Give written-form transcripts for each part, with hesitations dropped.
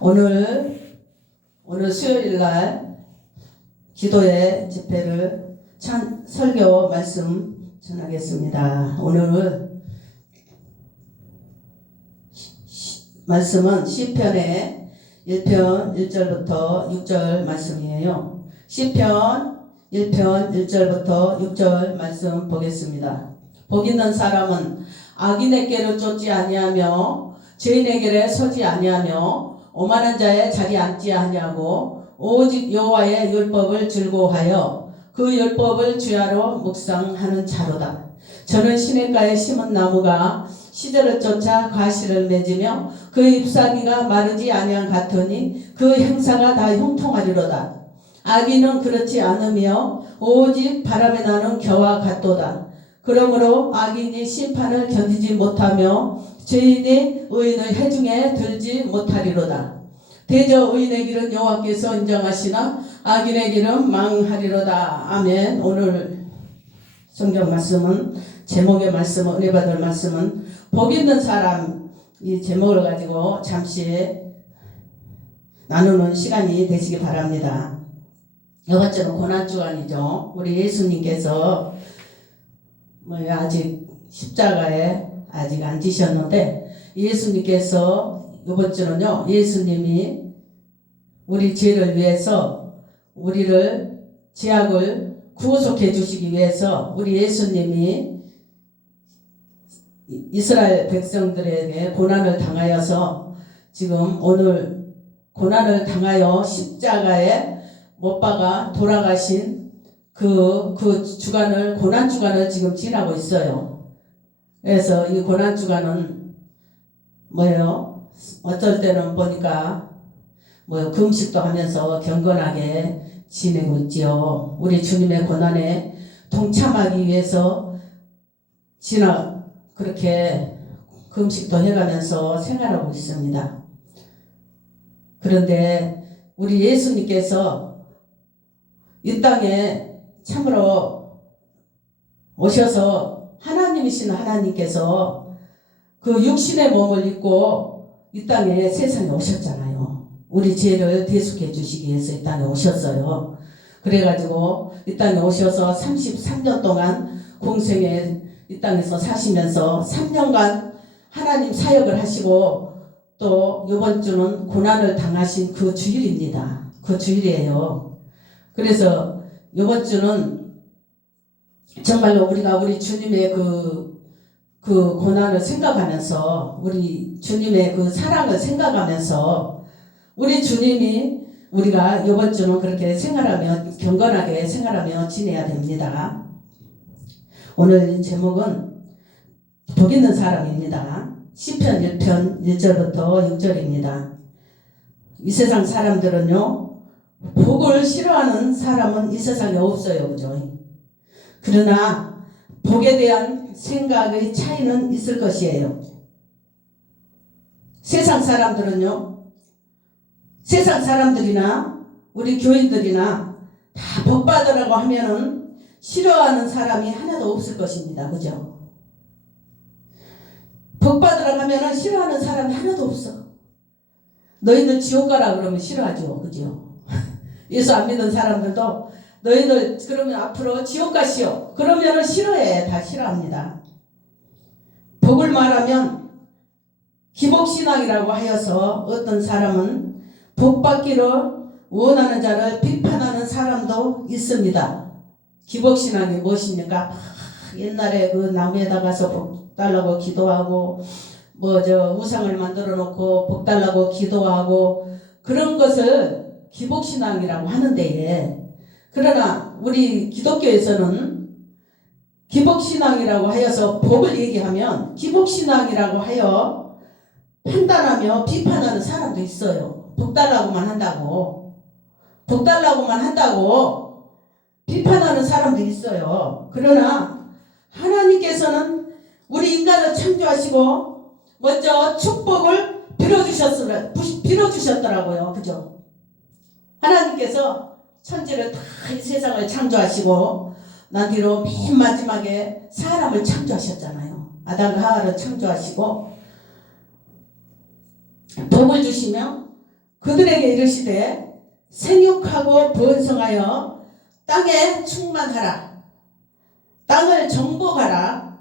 오늘 수요일 날 기도의 집회를 설교 말씀 전하겠습니다. 오늘 말씀은 시편의 1편 1절부터 6절 말씀이에요. 시편 1편 1절부터 6절 말씀 보겠습니다. 복 있는 사람은 악인에게로 쫓지 아니하며 죄인에게로 서지 아니하며 오만한 자의 자리에 앉지 아니하고 오직 여호와의 율법을 즐거워하여 그 율법을 주야로 묵상하는 자로다. 저는 시냇가에 심은 나무가 시절을 쫓아 과실을 맺으며 그 잎사귀가 마르지 아니한 같으니 그 행사가 다 형통하리로다. 악인은 그렇지 않으며 오직 바람에 나는 겨와 같도다. 그러므로 악인이 심판을 견디지 못하며 죄인이 의인의 해중에 들지 못하리로다. 대저 의인의 길은 여호와께서 인정하시나 악인의 길은 망하리로다. 아멘. 오늘 성경 말씀은 제목의 말씀은 은혜 받을 말씀은 복 있는 사람 이 제목을 가지고 잠시 나누는 시간이 되시기 바랍니다. 이번 주는 고난주간이죠. 우리 예수님께서 아직 십자가에 아직 안 지셨는데 예수님께서 이번 주는요 예수님이 우리 죄를 위해서 우리를 죄악을 구속해 주시기 위해서 우리 예수님이 이스라엘 백성들에게 고난을 당하여서 지금 오늘 고난을 당하여 십자가에 못 박아 돌아가신 그 주간을 고난 주간을 지금 지나고 있어요. 그래서 이 고난 주간은 뭐예요? 어쩔 때는 보니까 금식도 하면서 경건하게 지내고 있지요. 우리 주님의 고난에 동참하기 위해서 그렇게 금식도 해가면서 생활하고 있습니다. 그런데 우리 예수님께서 이 땅에 참으로 오셔서 하나님이신 하나님께서 그 육신의 몸을 입고 이 땅에 세상에 오셨잖아요. 우리 죄를 대속해 주시기 위해서 이 땅에 오셨어요. 그래가지고 이 땅에 오셔서 33년 동안 공생에 이 땅에서 사시면서 3년간 하나님 사역을 하시고 또 이번 주는 고난을 당하신 그 주일입니다. 그 주일이에요. 그래서 이번 주는 정말로 우리가 우리 주님의 그 고난을 생각하면서 우리 주님의 그 사랑을 생각하면서 우리 주님이 우리가 이번 주는 그렇게 생활하며 경건하게 생활하며 지내야 됩니다. 오늘 제목은 복 있는 사람입니다. 시편 1편 1절부터 6절입니다. 이 세상 사람들은요 복을 싫어하는 사람은 이 세상에 없어요. 그죠? 그러나 복에 대한 생각의 차이는 있을 것이에요. 세상 사람들이나 우리 교인들이나 다 복 받으라고 하면은 싫어하는 사람이 하나도 없을 것입니다. 그죠? 복 받으라고 하면은 싫어하는 사람이 하나도 없어. 너희들 지옥 가라 그러면 싫어하죠. 그죠? 예수 안 믿는 사람들도 너희들 그러면 앞으로 지옥 가시오. 그러면은 싫어해. 다 싫어합니다. 복을 말하면 기복신앙이라고 하여서 어떤 사람은 복 받기를 원하는 자를 비판하는 사람도 있습니다. 기복신앙이 무엇입니까? 옛날에 그 나무에다 가서 복 달라고 기도하고 우상을 만들어 놓고 복 달라고 기도하고 그런 것을 기복신앙이라고 하는데 그러나 우리 기독교에서는 기복신앙이라고 하여서 복을 얘기하면 기복신앙이라고 하여 판단하며 비판하는 사람도 있어요. 복 달라고만 한다고 비판하는 사람도 있어요. 그러나 하나님께서는 우리 인간을 창조하시고 먼저 축복을 빌어주셨더라고요. 그죠? 하나님께서 천지를 다 이 세상을 창조하시고 난 뒤로 맨 마지막에 사람을 창조하셨잖아요. 아담과 하와를 창조하시고 복을 주시며 그들에게 이르시되 생육하고 번성하여 땅에 충만하라. 땅을 정복하라.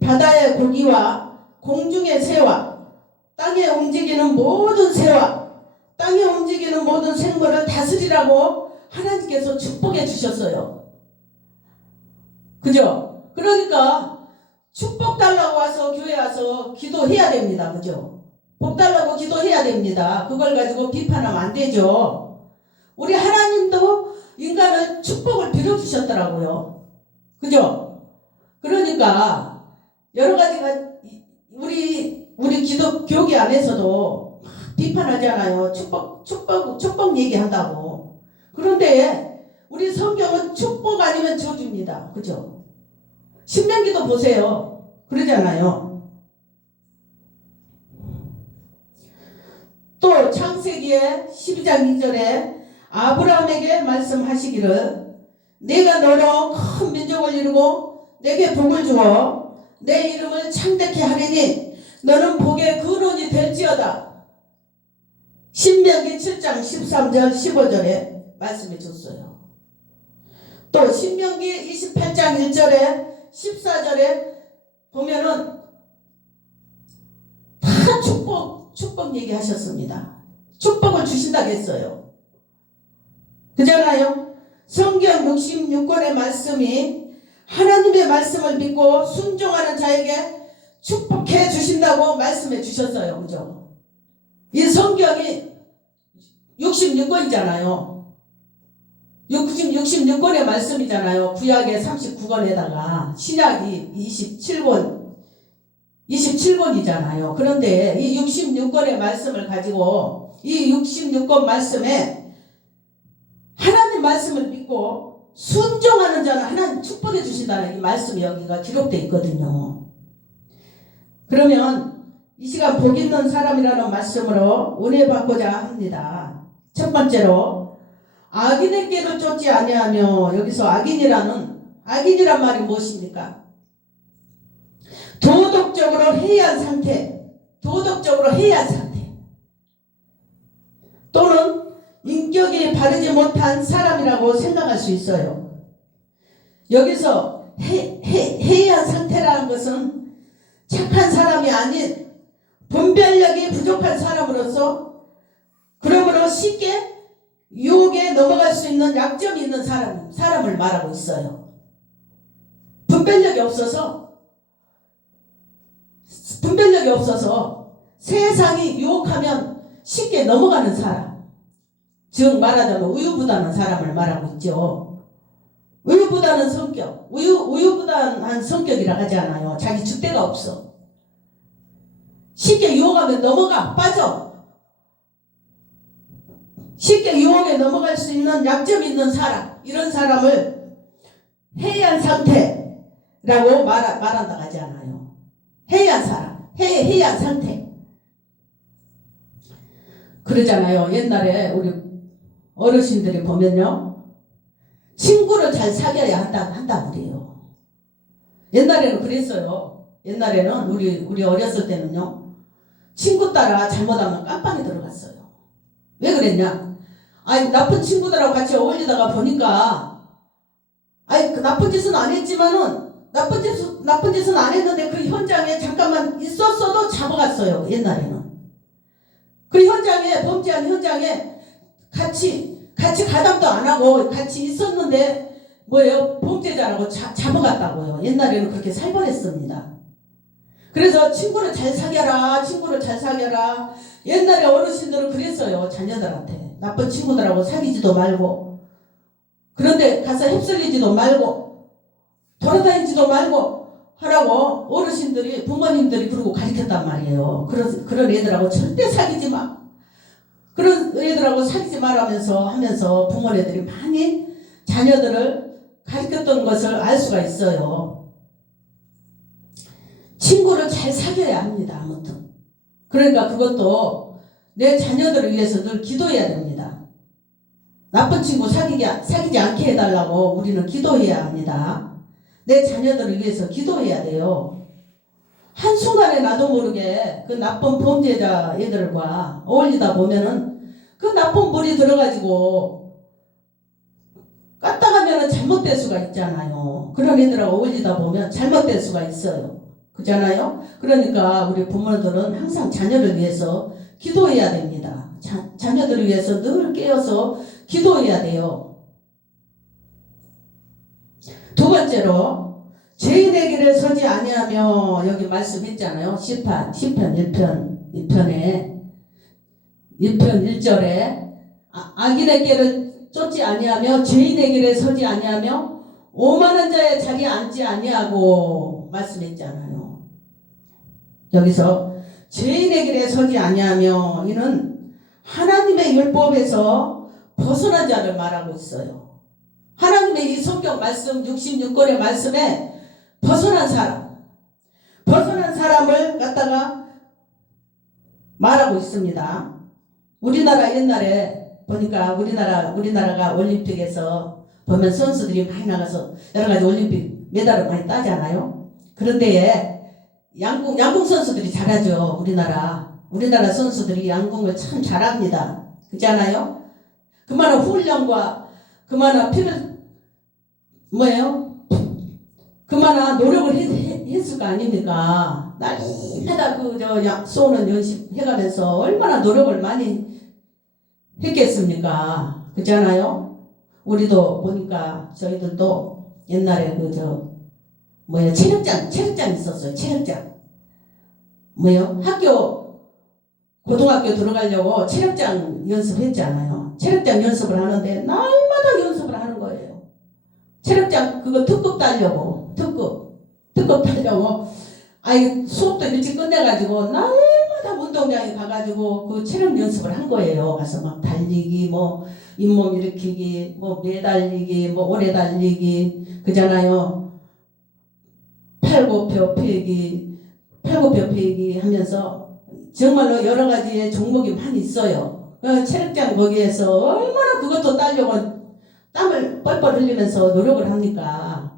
바다의 고기와 공중의 새와 땅에 움직이는 모든 새와 땅에 움직이는 모든 생물을 다스리라고 하나님께서 축복해 주셨어요. 그죠? 그러니까 축복 달라고 와서 교회 와서 기도해야 됩니다. 그죠? 복 달라고 기도해야 됩니다. 그걸 가지고 비판하면 안 되죠. 우리 하나님도 인간을 축복을 빌어주셨더라고요. 그죠? 그러니까 여러 가지가 우리 기독 교계 안에서도 비판하잖아요. 축복 얘기한다고. 그런데 우리 성경은 축복 아니면 저주입니다. 그죠? 신명기도 보세요. 그러잖아요. 또 창세기의 12장 2절에 아브라함에게 말씀하시기를 내가 너로 큰 민족을 이루고 내게 복을 주어 내 이름을 창대케 하리니 너는 복의 근원이 될지어다. 신명기 7장 13절 15절에 말씀해 줬어요. 또 신명기 28장 1절에 14절에 보면은 다 축복 얘기하셨습니다. 축복을 주신다고 했어요. 그잖아요. 성경 66권의 말씀이 하나님의 말씀을 믿고 순종하는 자에게 축복해 주신다고 말씀해 주셨어요. 그죠? 이 성경이 66권이잖아요. 66권의 말씀이잖아요. 구약의 39권에다가 신약이 27권이잖아요. 그런데 이 66권의 말씀을 가지고 이 66권 말씀에 하나님 말씀을 믿고 순종하는 자는 하나님 축복해 주신다는 이 말씀이 여기가 기록되어 있거든요. 그러면 이 시간 복 있는 사람이라는 말씀으로 은혜 받고자 합니다. 첫 번째로 악인의 길을 쫓지 아니하며, 여기서 악인이란 말이 무엇입니까? 도덕적으로 해이한 상태 또는 인격이 바르지 못한 사람이라고 생각할 수 있어요. 여기서 해이한 상태라는 것은 착한 사람이 아닌 분별력이 부족한 사람으로서 그러므로 쉽게 유혹에 넘어갈 수 있는 약점이 있는 사람을 말하고 있어요. 분별력이 없어서 세상이 유혹하면 쉽게 넘어가는 사람, 즉 말하자면 우유부단한 사람을 말하고 있죠. 우유부단한 성격, 우유부단한 성격이라 하지 않아요. 자기 줏대가 없어. 쉽게 유혹하면 빠져. 쉽게 유혹에 넘어갈 수 있는 약점이 있는 사람, 이런 사람을 해이한 상태라고 말한다 하지 않아요. 해이한 사람, 해이한 상태. 그러잖아요. 옛날에 우리 어르신들이 보면요, 친구를 잘 사귀어야 한다 그래요. 옛날에는 그랬어요. 옛날에는 우리 어렸을 때는요, 친구 따라 잘못하면 깜빵에 들어갔어요. 왜 그랬냐? 나쁜 친구들하고 같이 어울리다가 보니까, 그 나쁜 짓은 안 했지만은, 나쁜 짓은 안 했는데 그 현장에 잠깐만 있었어도 잡아갔어요. 옛날에는. 그 현장에, 범죄한 현장에 같이 가담도 안 하고 같이 있었는데, 범죄자라고 잡아갔다고요. 옛날에는 그렇게 살벌했습니다. 그래서 친구를 잘 사귀어라. 옛날에 어르신들은 그랬어요. 자녀들한테. 나쁜 친구들하고 사귀지도 말고, 그런데 가서 휩쓸리지도 말고, 돌아다니지도 말고 하라고 어르신들이, 부모님들이 그러고 가르쳤단 말이에요. 그런 애들하고 절대 사귀지 마. 그런 애들하고 사귀지 말라면서 하면서 부모님들이 많이 자녀들을 가르쳤던 것을 알 수가 있어요. 친구를 잘 사귀어야 합니다. 아무튼. 그러니까 그것도 내 자녀들을 위해서 늘 기도해야 됩니다. 나쁜 친구 사귀지 않게 해달라고 우리는 기도해야 합니다. 내 자녀들을 위해서 기도해야 돼요. 한순간에 나도 모르게 그 나쁜 범죄자 애들과 어울리다 보면은 그 나쁜 물이 들어가지고 까딱하면 잘못될 수가 있잖아요. 그런 애들하고 어울리다 보면 잘못될 수가 있어요. 그렇잖아요. 그러니까 우리 부모들은 항상 자녀를 위해서 기도해야 됩니다. 자녀들을 위해서 늘 깨어서 기도해야 돼요. 두 번째로 죄인의 길에 서지 아니하며, 여기 말씀했잖아요. 시편 1편에 1절에 악인의 길을 쫓지 아니하며 죄인의 길에 서지 아니하며 오만한 자의 자리에 앉지 아니하고 말씀했잖아요. 여기서 죄인의 길에 서지 아니하며, 이는 하나님의 율법에서 벗어난 자를 말하고 있어요. 하나님의 이 성경 말씀 66권의 말씀에 벗어난 사람을 갖다가 말하고 있습니다. 우리나라 옛날에 보니까 우리나라가 올림픽에서 보면 선수들이 많이 나가서 여러 가지 올림픽 메달을 많이 따잖아요. 그런데 양궁 선수들이 잘하죠. 우리나라 선수들이 양궁을 참 잘합니다. 그렇잖아요. 그만한 훈련과 그만한 그만한 노력을 했을 거 아닙니까? 날마다 쏘는 연습 해가면서 얼마나 노력을 많이 했겠습니까? 그렇잖아요. 우리도 보니까 저희들도 옛날에 체력장 있었어요. 체력장. 고등학교 들어가려고 체력장 연습했잖아요. 체력장 연습을 하는데 날마다 연습을 하는 거예요. 체력장 그거 특급 따려고 수업도 일찍 끝내가지고 날마다 운동장에 가가지고 그 체력 연습을 한 거예요. 가서 막 달리기, 잇몸 일으키기, 매달리기, 오래 달리기, 그잖아요. 팔굽혀 펴기 하면서 정말로 여러 가지의 종목이 많이 있어요. 체력장 거기에서 얼마나 그것도 따려고 땀을 뻘뻘 흘리면서 노력을 합니까?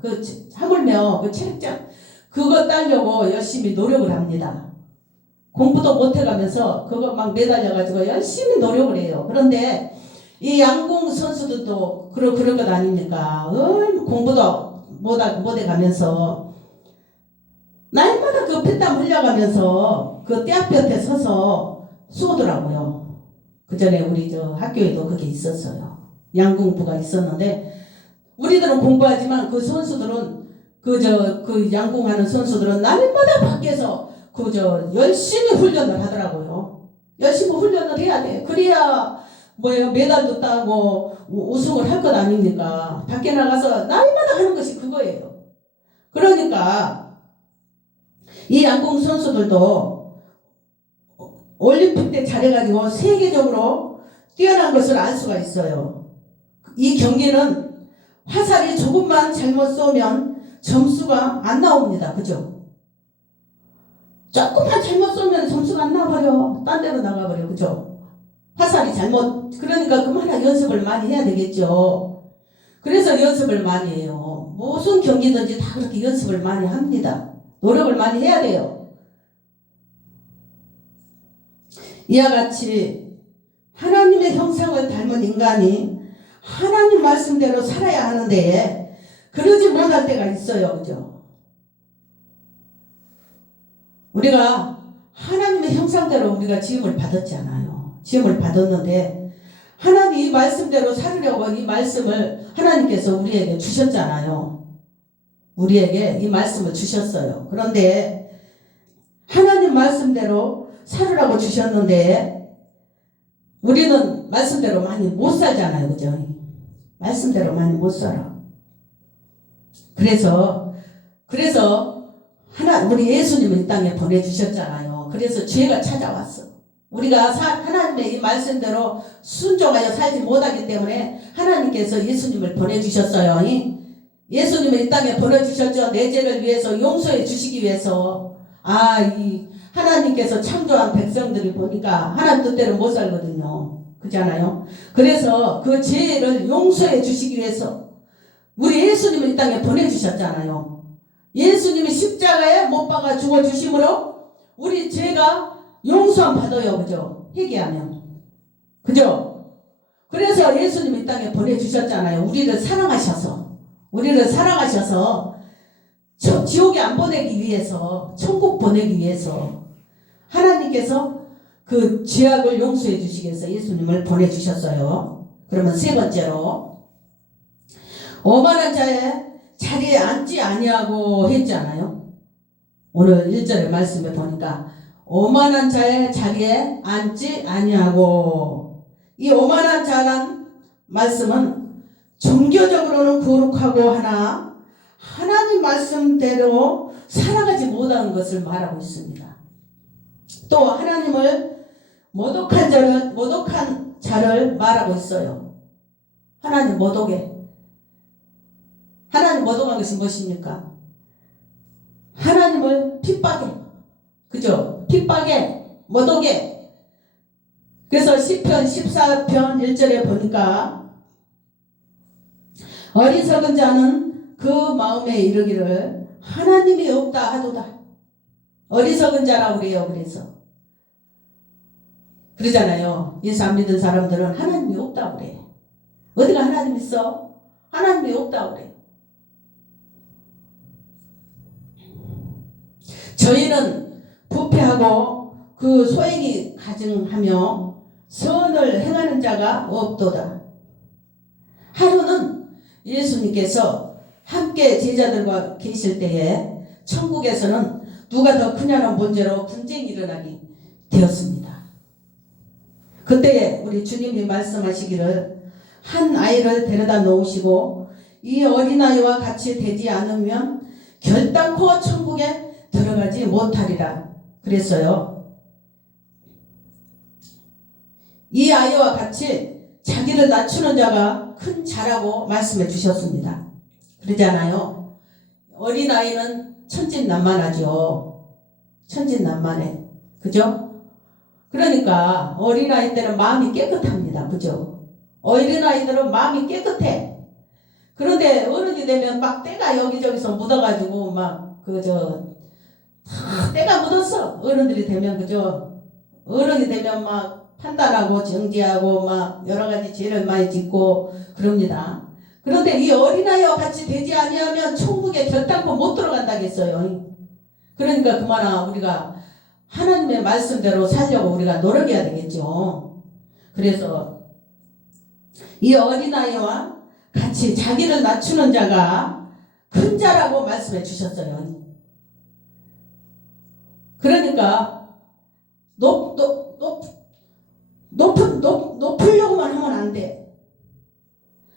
하물며 그 체력장 그거 따려고 열심히 노력을 합니다. 공부도 못해가면서 그거 막 매달려가지고 열심히 노력을 해요. 그런데 이 양궁 선수들도 그럴 것 아닙니까? 공부도 못해가면서 날마다 그 피땀 흘려가면서 그 때 앞에 서서 쏘더라고요. 그 전에 우리 학교에도 그게 있었어요. 양궁부가 있었는데 우리들은 공부하지만 그 선수들은 그 양궁하는 선수들은 날마다 밖에서 열심히 훈련을 하더라고요. 열심히 훈련을 해야 돼. 그래야 메달도 따고 우승을 할 것 아닙니까? 밖에 나가서 날마다 하는 것이 그거예요. 그러니까 이 양궁 선수들도 올림픽 때 잘해가지고 세계적으로 뛰어난 것을 알 수가 있어요. 이 경기는 화살이 조금만 잘못 쏘면 점수가 안 나옵니다. 그죠? 조금만 잘못 쏘면 점수가 안 나와버려. 딴 데로 나가버려. 그죠? 화살이 그러니까 그만한 연습을 많이 해야 되겠죠. 그래서 연습을 많이 해요. 무슨 경기든지 다 그렇게 연습을 많이 합니다. 노력을 많이 해야 돼요. 이와 같이 하나님의 형상을 닮은 인간이 하나님 말씀대로 살아야 하는데 그러지 못할 때가 있어요. 그죠? 우리가 하나님의 형상대로 우리가 지음을 받았잖아요. 지음을 받았는데 하나님 이 말씀대로 살으려고 이 말씀을 하나님께서 우리에게 주셨잖아요. 우리에게 이 말씀을 주셨어요. 그런데 하나님 말씀대로 살으라고 주셨는데 우리는 말씀대로 많이 못 살잖아요. 그죠? 말씀대로 많이 못 살아. 그래서 우리 예수님을 이 땅에 보내주셨잖아요. 그래서 죄가 찾아왔어. 우리가 하나님의 이 말씀대로 순종하여 살지 못하기 때문에 하나님께서 예수님을 보내주셨어요. 예수님을 이 땅에 보내주셨죠. 내 죄를 위해서 용서해 주시기 위해서. 이 하나님께서 창조한 백성들이 보니까 하나님 뜻대로 못 살거든요. 그렇잖아요. 그래서 그 죄를 용서해 주시기 위해서 우리 예수님을 이 땅에 보내주셨잖아요. 예수님이 십자가에 못 박아 죽어주심으로 우리 죄가 용서함 받아요. 그죠? 회개하면. 그죠? 그래서 예수님 이 땅에 보내주셨잖아요. 우리를 사랑하셔서 지옥에 안 보내기 위해서, 천국 보내기 위해서 하나님께서 그 죄악을 용서해 주시기 위해서 예수님을 보내주셨어요. 그러면 세 번째로 오만한 자의 자리에 앉지 아니하고 했잖아요. 오늘 1절의 말씀에 보니까 오만한 자의 자리에 앉지 아니하고, 이 오만한 자란 말씀은 종교적으로는 거룩하고 하나 하나님 말씀대로 살아가지 못하는 것을 말하고 있습니다. 또 하나님을 모독한 자를 말하고 있어요. 하나님 모독한 것이 무엇입니까? 하나님을 핍박해. 그죠? 핍박해. 모독해. 그래서 시편 14편 1절에 보니까 어리석은 자는 그 마음에 이르기를 하나님이 없다 하도다. 어리석은 자라고 그래요. 그러잖아요. 예수 안 믿은 사람들은 하나님이 없다고 그래. 어디가 하나님 있어? 하나님이 없다고 그래. 저희는 부패하고 그 소행이 가증하며 선을 행하는 자가 없도다. 하루는 예수님께서 함께 제자들과 계실 때에 천국에서는 누가 더 크냐는 문제로 분쟁이 일어나게 되었습니다. 그때에 우리 주님이 말씀하시기를 한 아이를 데려다 놓으시고 이 어린아이와 같이 되지 않으면 결단코 천국에 들어가지 못하리라 그랬어요. 이 아이와 같이 자기를 낮추는 자가 큰 자라고 말씀해 주셨습니다. 그러잖아요. 어린아이는 천진난만하죠. 천진난만해. 그죠? 그러니까 어린아이 때는 마음이 깨끗합니다. 그죠? 어린아이들은 마음이 깨끗해. 그런데 어른이 되면 막 때가 여기저기서 묻어가지고 막 때가 묻었어. 어른들이 되면. 그죠? 어른이 되면 막 판단하고 정죄하고 막 여러 가지 죄를 많이 짓고 그럽니다. 그런데 이 어린아이와 같이 되지 아니하면 천국에 결단코 못 들어간다겠어요. 그러니까 그만아 우리가 하나님의 말씀대로 살려고 우리가 노력해야 되겠죠. 그래서 이 어린아이와 같이 자기를 낮추는 자가 큰 자라고 말씀해 주셨어요. 그러니까 높으려고만 하면 안 돼.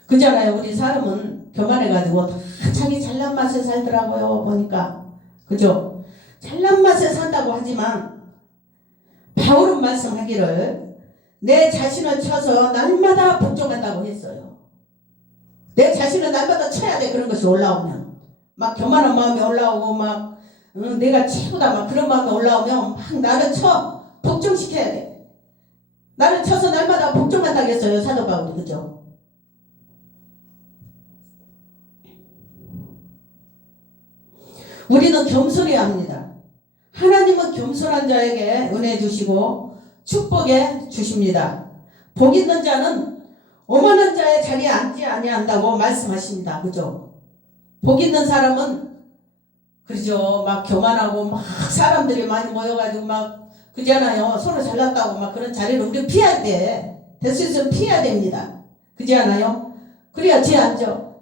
그잖아요. 우리 사람은 교만해가지고 다 자기 잘난 맛에 살더라고요. 보니까. 그죠? 잘난 맛에 산다고 하지만 바울은 말씀하기를 내 자신을 쳐서 날마다 복종한다고 했어요. 내 자신을 날마다 쳐야 돼. 그런 것이 올라오면 막 교만한 마음이 올라오고 막 내가 최고다 막 그런 마음이 올라오면 막 나를 쳐 복종시켜야 돼. 나를 쳐서 날마다 복종한다고 했어요. 사도 바울이. 그죠? 우리는 겸손해야 합니다. 하나님은 겸손한 자에게 은혜 주시고 축복해 주십니다. 복 있는 자는 오만한 자의 자리에 앉지 아니한다고 말씀하십니다. 그죠? 복 있는 사람은 그죠? 막 교만하고 막 사람들이 많이 모여가지고 막 그잖아요. 서로 잘났다고 막 그런 자리를 우리 피해야 돼. 될 수 있으면 피해야 됩니다. 그지 않아요? 그래야 죄 안 져.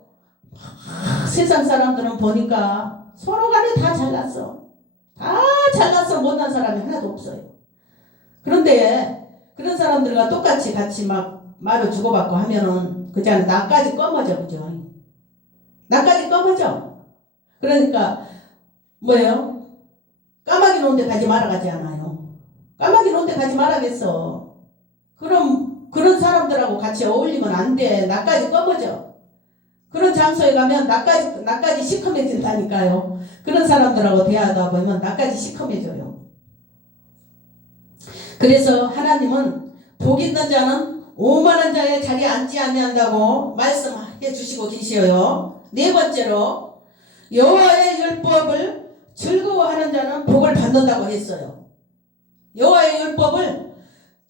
세상 사람들은 보니까 서로 간에 다 잘났어. 다 잘났어. 못난 사람이 하나도 없어요. 그런데 그런 사람들과 똑같이 같이 막 말을 주고받고 하면은 그잖아. 나까지 꺼머져. 그죠? 나까지 꺼머져. 그러니까 뭐예요? 까마귀 놓은 데 가지 말아가지 않아요. 까마귀 놓은 데 가지 말아겠어. 그럼 그런 사람들하고 같이 어울리면 안 돼. 나까지 꺼머져. 그런 장소에 가면 나까지 시커매진다니까요. 그런 사람들하고 대화하다 보면 나까지 시커매져요. 그래서 하나님은 복 있는 자는 오만한 자의 자리에 앉지 아니한다고 말씀해 주시고 계시어요. 네 번째로 여호와의 율법을 즐거워하는 자는 복을 받는다고 했어요. 여호와의 율법을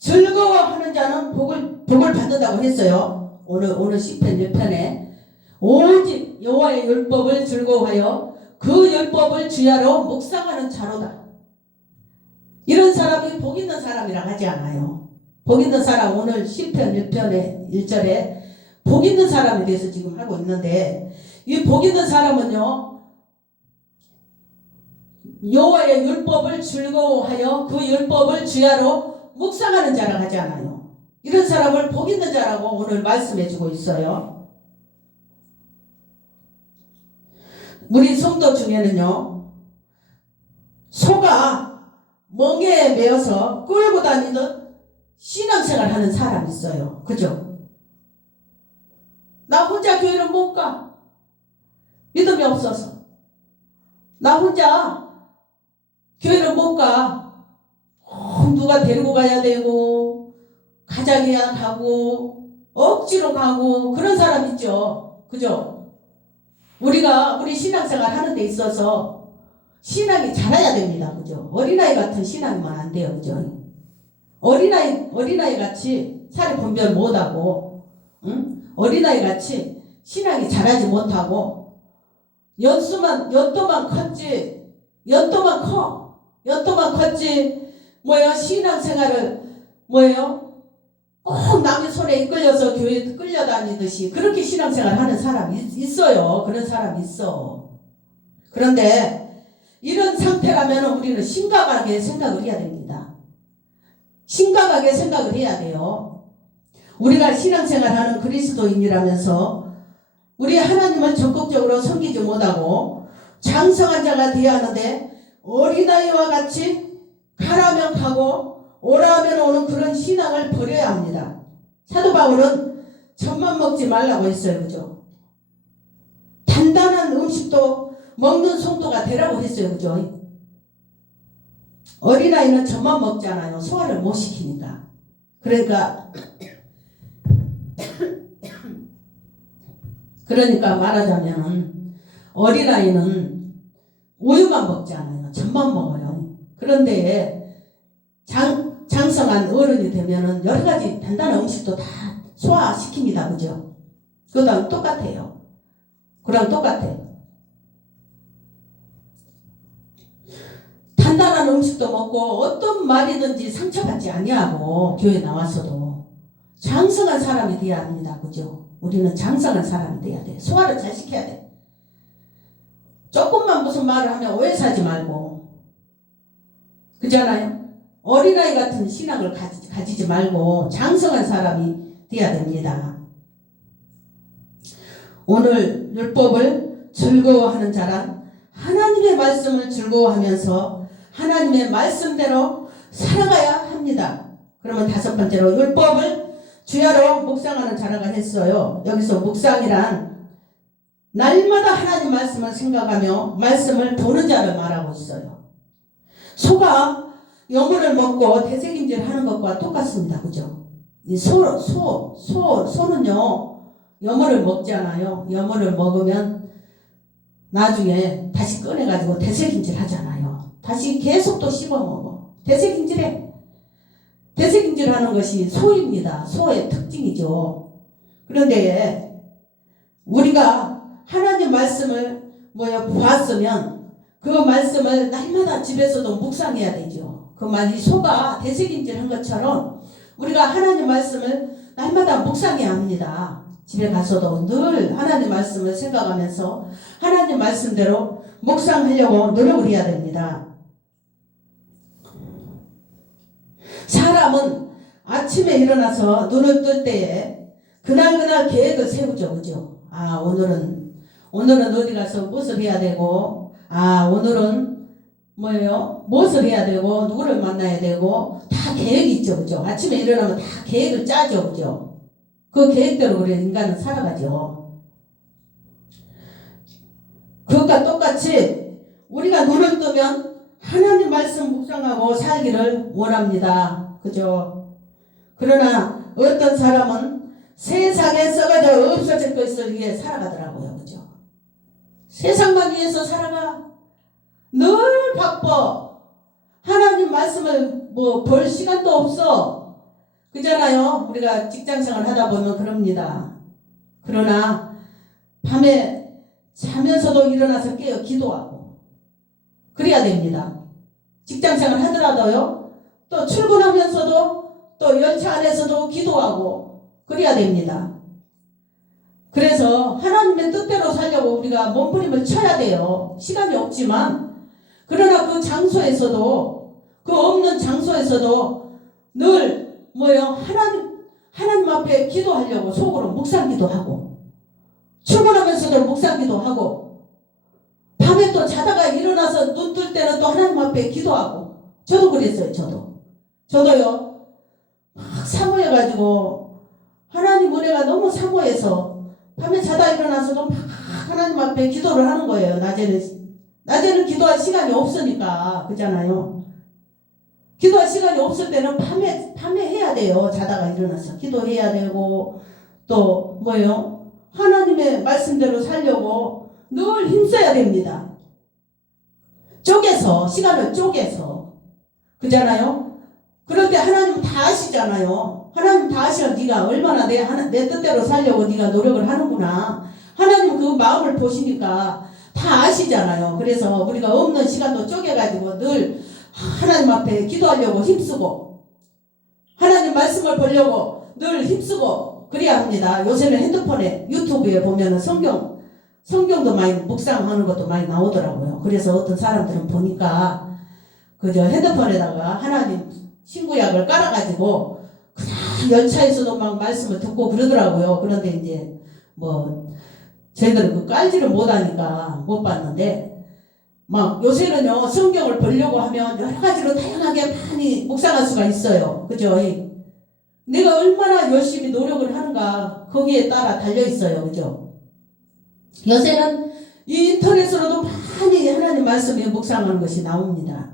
즐거워하는 자는 복을 받는다고 했어요. 오늘 시편 1편에 오직 여호와의 율법을 즐거워하여 그 율법을 주야로 묵상하는 자로다. 이런 사람이 복 있는 사람이라 하지 않아요. 복 있는 사람, 오늘 시편 1편의 1절에 복 있는 사람에 대해서 지금 하고 있는데, 이 복 있는 사람은요, 여호와의 율법을 즐거워하여 그 율법을 주야로 묵상하는 자라 하지 않아요. 이런 사람을 복 있는 자라고 오늘 말씀해 주고 있어요. 우리 성도 중에는요, 소가 멍에에 매어서 끌고 다니는 신앙생활 하는 사람이 있어요. 그죠? 나 혼자 교회를 못 가. 믿음이 없어서. 나 혼자 교회를 못 가. 누가 데리고 가야 되고, 가자기야 가고, 억지로 가고, 그런 사람 있죠. 그죠? 우리 신앙생활 하는 데 있어서 신앙이 자라야 됩니다. 그죠? 어린아이 같은 신앙이면 안 돼요. 그죠? 어린아이 같이 살이 분별 못하고, 응? 어린아이 같이 신앙이 자라지 못하고, 엿도만 컸지, 엿도만 컸지, 신앙생활을, 꼭 남의 손에 이끌려서 교회에 끌려다니듯이 그렇게 신앙생활 하는 사람이 있어요. 그런 사람이 있어. 그런데 이런 상태라면 우리는 심각하게 생각을 해야 됩니다. 심각하게 생각을 해야 돼요. 우리가 신앙생활 하는 그리스도인이라면서 우리 하나님을 적극적으로 섬기지 못하고 장성한 자가 되어야 하는데, 어린아이와 같이 가라면 가고 오라면 오는 그런 신앙을 버려야 합니다. 사도 바울은 젖만 먹지 말라고 했어요. 그죠? 단단한 음식도 먹는 성도가 되라고 했어요. 그죠? 어린아이는 젖만 먹잖아요. 소화를 못 시키니까. 그러니까 말하자면 어린아이는 우유만 먹지 않아요. 젖만 먹어요. 그런데 장성한 어른이 되면은 여러 가지 단단한 음식도 다 소화시킵니다. 그죠? 그거랑 똑같아요. 그랑 똑같아요. 단단한 음식도 먹고 어떤 말이든지 상처받지 아니하고 교회 나와서도 장성한 사람이 되어야 합니다. 그죠? 우리는 장성한 사람이 돼야 돼. 소화를 잘 시켜야 돼. 조금만 무슨 말을 하면 오해 사지 말고. 그잖아요? 어린아이 같은 신앙을 가지지 말고 장성한 사람이 돼야 됩니다. 오늘 율법을 즐거워하는 자란 하나님의 말씀을 즐거워하면서 하나님의 말씀대로 살아가야 합니다. 그러면 다섯 번째로 율법을 주야로 묵상하는 자라가 했어요. 여기서 묵상이란 날마다 하나님 말씀을 생각하며 말씀을 보는 자를 말하고 있어요. 소가 여물을 먹고 되새김질 하는 것과 똑같습니다. 그죠? 이 소는요, 여물을 먹잖아요. 여물을 먹으면 나중에 다시 꺼내가지고 되새김질 하잖아요. 다시 계속 또 씹어 먹어. 되새김질해. 되새김질 하는 것이 소입니다. 소의 특징이죠. 그런데 우리가 하나님 말씀을 보았으면 그 말씀을 날마다 집에서도 묵상해야 되죠. 그 말이 소가 되새김질 한 것처럼 우리가 하나님 말씀을 날마다 묵상해야 합니다. 집에 가서도 늘 하나님 말씀을 생각하면서 하나님 말씀대로 묵상하려고 노력을 해야 됩니다. 사람은 아침에 일어나서 눈을 뜰 때에 그날 계획을 세우죠. 그죠? 오늘은 어디 가서 무엇을 해야 되고, 오늘은 무엇을 해야 되고, 누구를 만나야 되고, 다 계획이 있죠. 그죠? 아침에 일어나면 다 계획을 짜죠. 그죠? 그 계획대로 그래 인간은 살아가죠. 그것과 똑같이 우리가 눈을 뜨면 하나님 말씀 묵상하고 살기를 원합니다. 그죠? 그러나 어떤 사람은 세상에 썩어져 없어질 것을 위해 살아가더라고요. 그죠? 세상만 위해서 살아가. 늘 바빠. 하나님 말씀을 볼 시간도 없어. 그잖아요. 우리가 직장생활 하다 보면 그럽니다. 그러나 밤에 자면서도 일어나서 깨어 기도하고 그래야 됩니다. 직장생활 하더라도요. 또 출근하면서도 또 열차 안에서도 기도하고 그래야 됩니다. 그래서 하나님의 뜻대로 살려고 우리가 몸부림을 쳐야 돼요. 시간이 없지만 그러나 그 장소에서도 그 없는 장소에서도 늘 하나님 앞에 기도하려고 속으로 묵상기도 하고 출근하면서도 묵상기도 하고 밤에 또 자다가 일어나서 눈 뜰 때는 또 하나님 앞에 기도하고 저도 그랬어요. 저도요 막 사모해가지고 하나님 은혜가 너무 사모해서 밤에 자다 일어나서도 막 하나님 앞에 기도를 하는 거예요. 낮에는 기도할 시간이 없으니까 그잖아요. 기도할 시간이 없을 때는 밤에 해야 돼요. 자다가 일어나서 기도해야 되고 또 하나님의 말씀대로 살려고 늘 힘써야 됩니다. 시간을 쪼개서 그잖아요. 그런데 하나님은 다 아시잖아요. 하나님 다 아시면 네가 얼마나 내 뜻대로 살려고 네가 노력을 하는구나. 하나님 그 마음을 보시니까 다 아시잖아요. 그래서 우리가 없는 시간도 쪼개가지고 늘 하나님 앞에 기도하려고 힘쓰고 하나님 말씀을 보려고 늘 힘쓰고 그래야 합니다. 요새는 핸드폰에 유튜브에 보면은 성경도 많이 묵상하는 것도 많이 나오더라고요. 그래서 어떤 사람들은 보니까 그저 핸드폰에다가 하나님 신구약을 깔아가지고 그냥 열차에서도 막 말씀을 듣고 그러더라고요. 그런데 이제 저희들은 그 깔지를 못하니까 못 봤는데 막 요새는요 성경을 보려고 하면 여러 가지로 다양하게 많이 묵상할 수가 있어요. 그죠? 내가 얼마나 열심히 노력을 하는가 거기에 따라 달려 있어요. 그죠? 요새는 이 인터넷으로도 많이 하나님 말씀에 묵상하는 것이 나옵니다.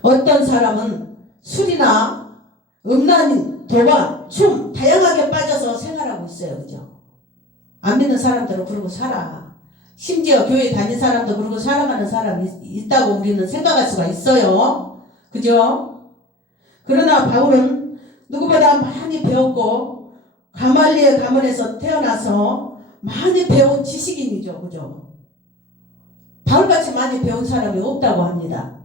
어떤 사람은 술이나 음란, 도박, 춤 다양하게 빠져서 생활하고 있어요. 그죠? 안 믿는 사람들은 그러고 살아. 심지어 교회 다닌 사람도 그러고 살아가는 사람이 있다고 우리는 생각할 수가 있어요. 그죠? 그러나 바울은 누구보다 많이 배웠고 가말리엘 가문에서 태어나서 많이 배운 지식인이죠. 그죠? 바울같이 많이 배운 사람이 없다고 합니다.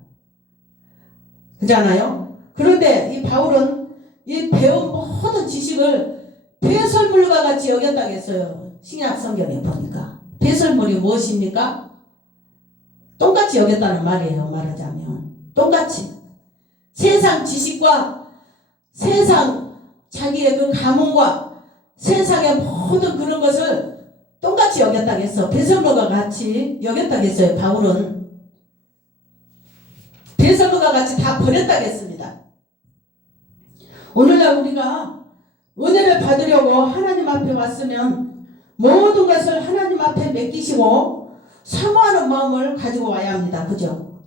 그잖아요? 그런데 이 바울은 이 배운 모든 지식을 배설물과 같이 여겼다고 했어요. 신약 성경에 보니까. 배설물이 무엇입니까? 똥같이 여겼다는 말이에요. 말하자면. 똥같이. 세상 지식과 세상 자기의 그 가문과 세상의 모든 그런 것을 똥같이 여겼다고 했어. 배설물과 같이 여겼다고 했어요. 바울은. 배설물과 같이 다 버렸다고 했습니다. 오늘날 우리가 은혜를 받으려고 하나님 앞에 왔으면 모든 것을 하나님 앞에 맡기시고 사모하는 마음을 가지고 와야 합니다. 그죠?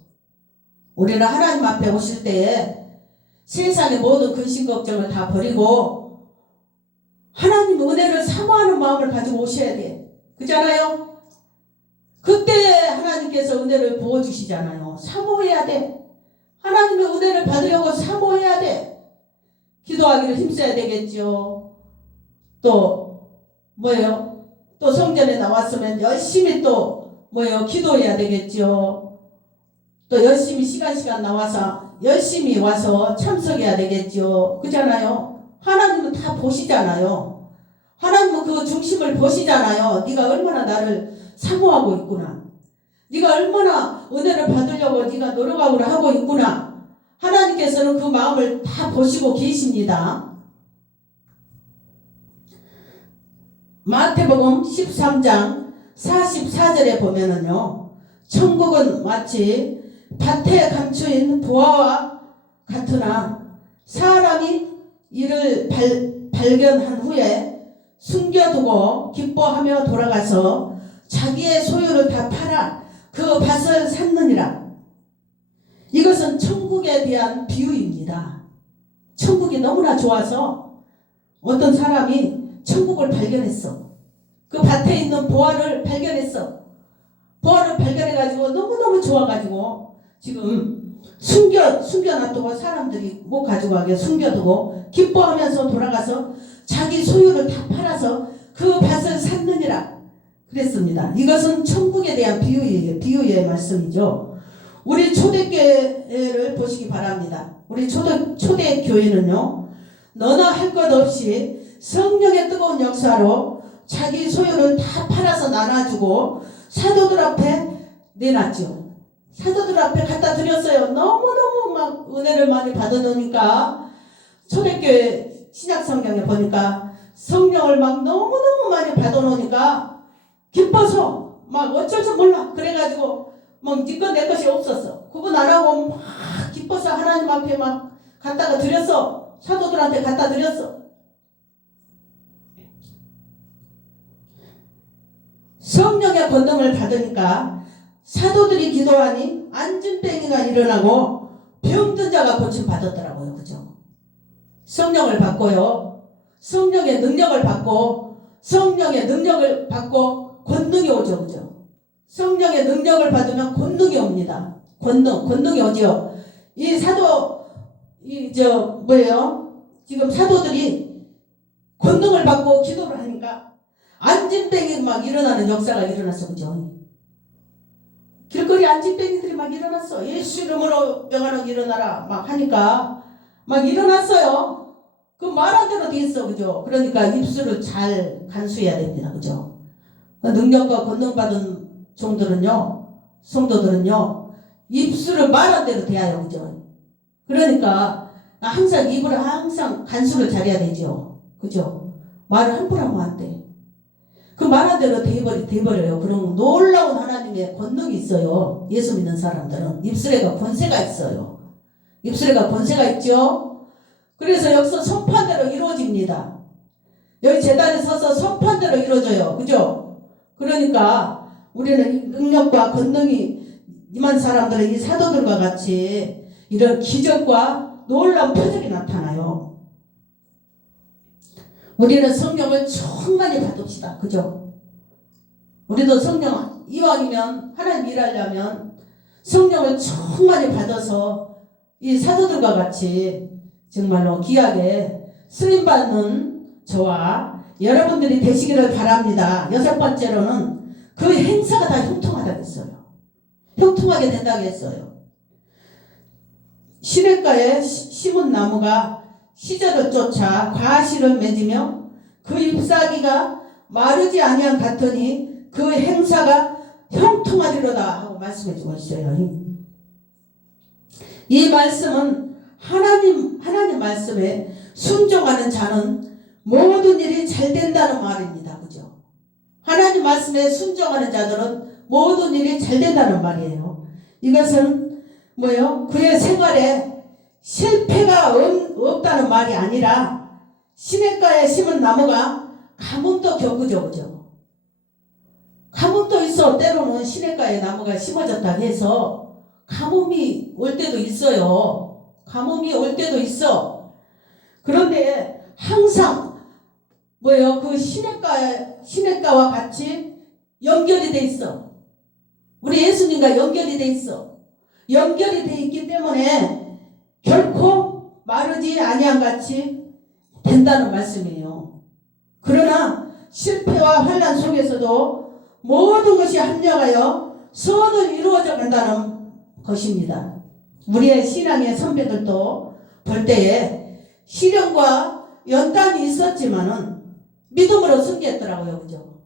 우리는 하나님 앞에 오실 때에 세상의 모든 근심 걱정을 다 버리고 하나님 은혜를 사모하는 마음을 가지고 오셔야 돼. 그잖아요? 그때 하나님께서 은혜를 부어주시잖아요. 사모해야 돼. 하나님의 은혜를 받으려고 사모해야 돼. 기도하기를 힘써야 되겠죠. 또 또 성전에 나왔으면 열심히 기도해야 되겠죠. 또 열심히 시간 나와서 열심히 와서 참석해야 되겠죠. 그잖아요. 하나님은 다 보시잖아요. 하나님은 그 중심을 보시잖아요. 네가 얼마나 나를 사모하고 있구나. 네가 얼마나 은혜를 받으려고 네가 노력하고 하고 있구나. 하나님께서는 그 마음을 다 보시고 계십니다. 마태복음 13장 44절에 보면은요. 천국은 마치 밭에 감추인 보화와 같으나 사람이 이를 발견한 후에 숨겨두고 기뻐하며 돌아가서 자기의 소유를 다 팔아 그 밭을 샀느니라. 이것은 천국에 대한 비유입니다. 천국이 너무나 좋아서 어떤 사람이 천국을 발견했어. 그 밭에 있는 보화를 발견했어. 보화를 발견해가지고 너무너무 좋아가지고 지금 숨겨놔두고 사람들이 못 가져가게 숨겨두고 기뻐하면서 돌아가서 자기 소유를 다 팔아서 그 밭을 샀느니라 그랬습니다. 이것은 천국에 대한 비유의 말씀이죠. 우리 초대교회를 보시기 바랍니다. 우리 초대교회는요, 너나 할 것 없이 성령의 뜨거운 역사로 자기 소유를 다 팔아서 나눠주고 사도들 앞에 내놨죠. 사도들 앞에 갖다 드렸어요. 너무너무 막 은혜를 많이 받아놓으니까 초대교회 신약성경에 보니까 성령을 막 너무너무 많이 받아놓으니까 기뻐서 막 어쩔 줄 몰라. 그래가지고 막 네 것 내 것이 없었어. 구분 안 하고 막 기뻐서 하나님 앞에 막 갖다가 드렸어. 사도들한테 갖다 드렸어. 성령의 권능을 받으니까 사도들이 기도하니 안진뱅이가 일어나고 병든 자가 고침 받았더라고요. 그죠? 성령을 받고요. 성령의 능력을 받고 성령의 능력을 받고 권능이 오죠. 그죠? 성령의 능력을 받으면 권능이 옵니다. 권능이 오죠. 이 사도 지금 사도들이 권능을 받고 기도를 하니까 안진뱅이 막 일어나는 역사가 일어났어. 그죠? 길거리 안진뱅이들이 막 일어났어. 예수 이름으로 명하는 일어나라 막 하니까 막 일어났어요. 그 말한 대로 돼 있어. 그죠? 그러니까 입술을 잘 간수해야 됩니다. 그죠? 능력과 권능 받은 성도들은요 입술을 말한 대로 대하여. 그죠? 그러니까 항상 입을 항상 간수를 잘해야 되죠. 그죠? 말을 함부로 하면 안 돼. 그 말한 대로 돼버려요. 그런 놀라운 하나님의 권능이 있어요. 예수 믿는 사람들은 입술에가 권세가 있어요. 입술에가 권세가 있죠. 그래서 여기서 선포한대로 이루어집니다. 여기 제단에 서서 선포한대로 이루어져요. 그죠? 그러니까 우리는 능력과 권능이 임한 사람들은 이 사도들과 같이 이런 기적과 놀라운 표적이 나타나요. 우리는 성령을 충만히 받읍시다. 그죠? 우리도 성령 이왕이면 하나님 일하려면 성령을 충만히 받아서 이 사도들과 같이 정말로 귀하게 쓰임받는 저와 여러분들이 되시기를 바랍니다. 6번째로는 그 행사가 다 형통하다고 했어요. 형통하게 된다고 했어요. 시냇가에 심은 나무가 시절을 쫓아 과실을 맺으며 그 잎사귀가 마르지 아니한 같으니 그 행사가 형통하리로다 하고 말씀해 주고 있어요. 이 말씀은 하나님 말씀에 순종하는 자는 모든 일이 잘 된다는 말입니다. 그죠? 하나님 말씀에 순종하는 자들은 모든 일이 잘 된다는 말이에요. 이것은 그의 생활에 실패가 없다는 말이 아니라 시냇가에 심은 나무가 가뭄도 겪으죠. 그죠? 가뭄도 있어. 때로는 시냇가에 나무가 심어졌다고 해서 가뭄이 올 때도 있어요. 가뭄이 올 때도 있어. 그런데 항상 그 시냇가와 같이 연결이 돼 있어. 우리 예수님과 연결이 돼 있어. 연결이 돼 있기 때문에 결코 마르지 아니한 같이 된다는 말씀이에요. 그러나 실패와 환난 속에서도 모든 것이 합력하여 선을 이루어져 간다는 것입니다. 우리의 신앙의 선배들도 볼 때에 시련과 연단이 있었지만은 믿음으로 승리했더라고요. 그죠?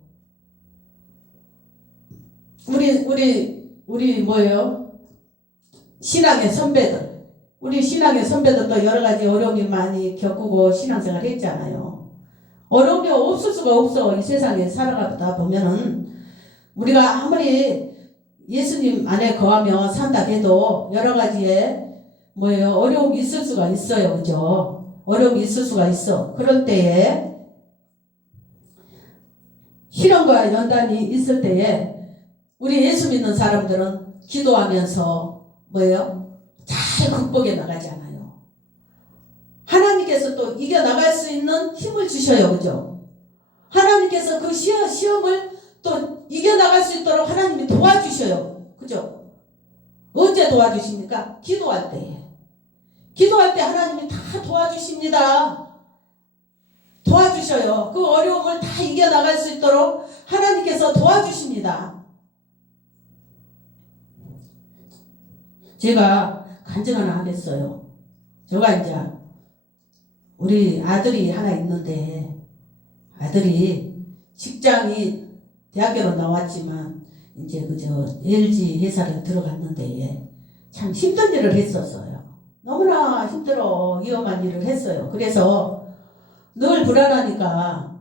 우리 신앙의 선배들. 우리 신앙의 선배들도 여러 가지 어려움이 많이 겪고 신앙생활 했잖아요. 어려움이 없을 수가 없어. 이 세상에 살아가다 보면은 우리가 아무리 예수님 안에 거하며 산다 해도 여러 가지의 어려움이 있을 수가 있어요. 그죠? 어려움이 있을 수가 있어. 그럴 때에 시련과 연단이 있을 때에 우리 예수 믿는 사람들은 기도하면서 잘 극복해 나가지 않아요. 하나님께서 또 이겨나갈 수 있는 힘을 주셔요. 그죠? 하나님께서 그 시험을 또 이겨나갈 수 있도록 하나님이 도와주셔요. 그죠? 언제 도와주십니까? 기도할 때에. 기도할 때 하나님이 다 도와주십니다. 도와주셔요. 그 어려움을 다 이겨나갈 수 있도록 하나님께서 도와주십니다. 제가 간증 하나 하겠어요. 제가 이제 우리 아들이 하나 있는데, 아들이 직장이 대학교로 나왔지만 이제 그저 LG 회사를 들어갔는데 참 힘든 일을 했었어요. 너무나 힘들어 위험한 일을 했어요. 그래서 늘 불안하니까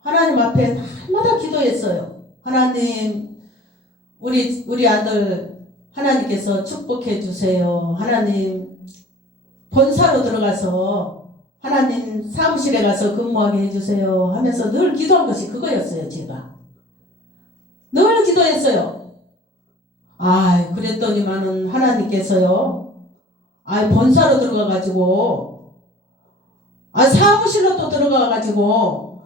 하나님 앞에 날마다 기도했어요. 하나님, 우리 아들 하나님께서 축복해 주세요. 하나님, 본사로 들어가서 하나님 사무실에 가서 근무하게 해주세요 하면서 늘 기도한 것이 그거였어요. 제가 늘 기도했어요. 그랬더니만은 하나님께서요, 본사로 들어가가지고 사무실로 또 들어가가지고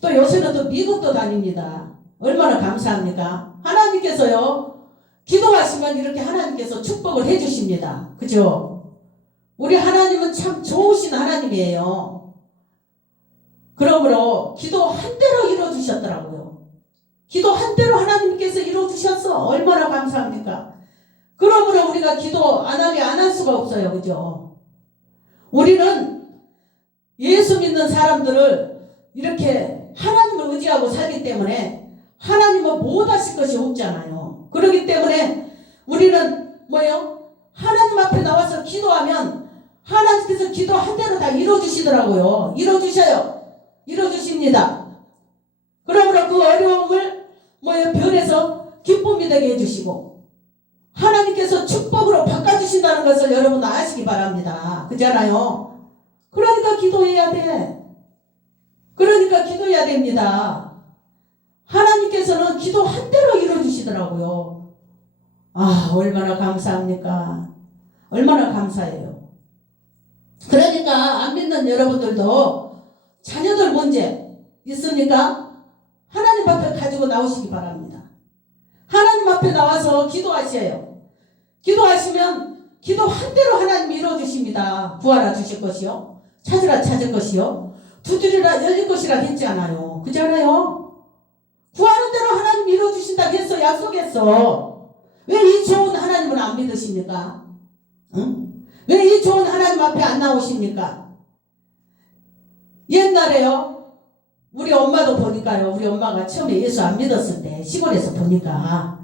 또 요새는 또 미국도 다닙니다. 얼마나 감사합니까? 하나님께서요, 기도하시면 이렇게 하나님께서 축복을 해주십니다. 그죠? 우리 하나님은 참 좋으신 하나님이에요. 그러므로 기도 한 대로 이루어주셨더라고요. 기도 한 대로 하나님께서 이루어주셔서 얼마나 감사합니까? 그러므로 우리가 기도 안 할 수가 없어요. 그죠? 우리는 예수 믿는 사람들을 이렇게 하나님을 의지하고 살기 때문에 하나님은 못하실 것이 없잖아요. 그렇기 때문에 우리는 하나님 앞에 나와서 기도하면 하나님께서 기도 한 대로 다 이루어주시더라고요. 이루어주십니다. 그러므로 그 어려움을 별에서 기쁨이 되게 해주시고 하나님께서 축복으로 바꿔주신다는 것을 여러분 아시기 바랍니다. 그잖아요. 그러니까 기도해야 돼. 그러니까 기도해야 됩니다. 하나님께서는 기도 한 대로 이루어주시더라고요. 얼마나 감사합니까? 얼마나 감사해요. 그러니까 안 믿는 여러분들도 자녀들 문제 있습니까? 하나님 앞에 가지고 나오시기 바랍니다. 하나님 앞에 나와서 기도하셔요. 기도하시면 기도 한 대로 하나님이 이루어주십니다. 구하라 주실 것이요, 찾으라 찾을 것이요, 두드리라 열릴 것이라 했지 않아요. 그잖아요. 구하는 대로 하나님이 이루어주신다고 했어. 약속했어. 왜 이 좋은 하나님을 안 믿으십니까? 응? 왜 이 좋은 하나님 앞에 안 나오십니까? 옛날에요, 우리 엄마도 보니까요, 우리 엄마가 처음에 예수 안 믿었을 때 시골에서 보니까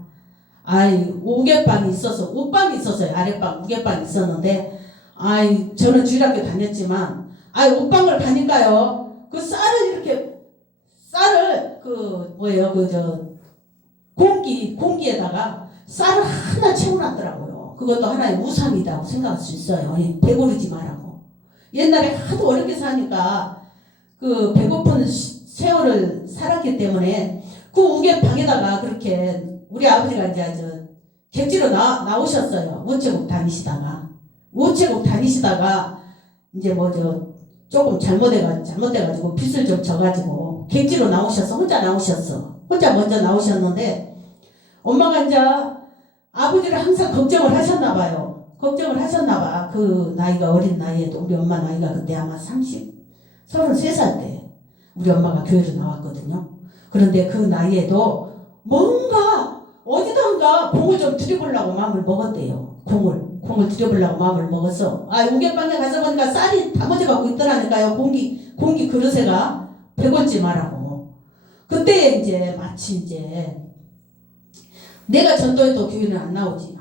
우개방이 있어서, 옷방이 있었어요. 아랫방 우개방이 있었는데 저는 주일학교 다녔지만 옷방을 가니까요, 그 쌀을 공기에다가 쌀을 하나 채워놨더라고요. 그것도 하나의 우상이라고 생각할 수 있어요. 배고르지 말라고. 옛날에 하도 어렵게 사니까 그 배고픈 세월을 살았기 때문에 그 우개방에다가 그렇게 우리 아버지가 이제 객지로 나오셨어요. 우체국 다니시다가 이제 조금 잘못돼가지고 빚을 좀 져가지고 객지로 나오셔서 혼자 먼저 나오셨는데 엄마가 이제 아버지를 항상 걱정을 하셨나봐요. 그 나이가 어린 나이에도 우리 엄마 나이가 그때 아마 33살 때 우리 엄마가 교회를 나왔거든요. 그런데 그 나이에도 뭔가 어디던가 공을 좀 들여보려고 마음을 먹었대요. 공을 들여보려고 마음을 먹었어. 우개방에 가서 보니까 쌀이 다머져갖고 있더라니까요. 공기 그릇에가 배골지 말라고. 그때 이제 마치 내가 전도해도 교회는 안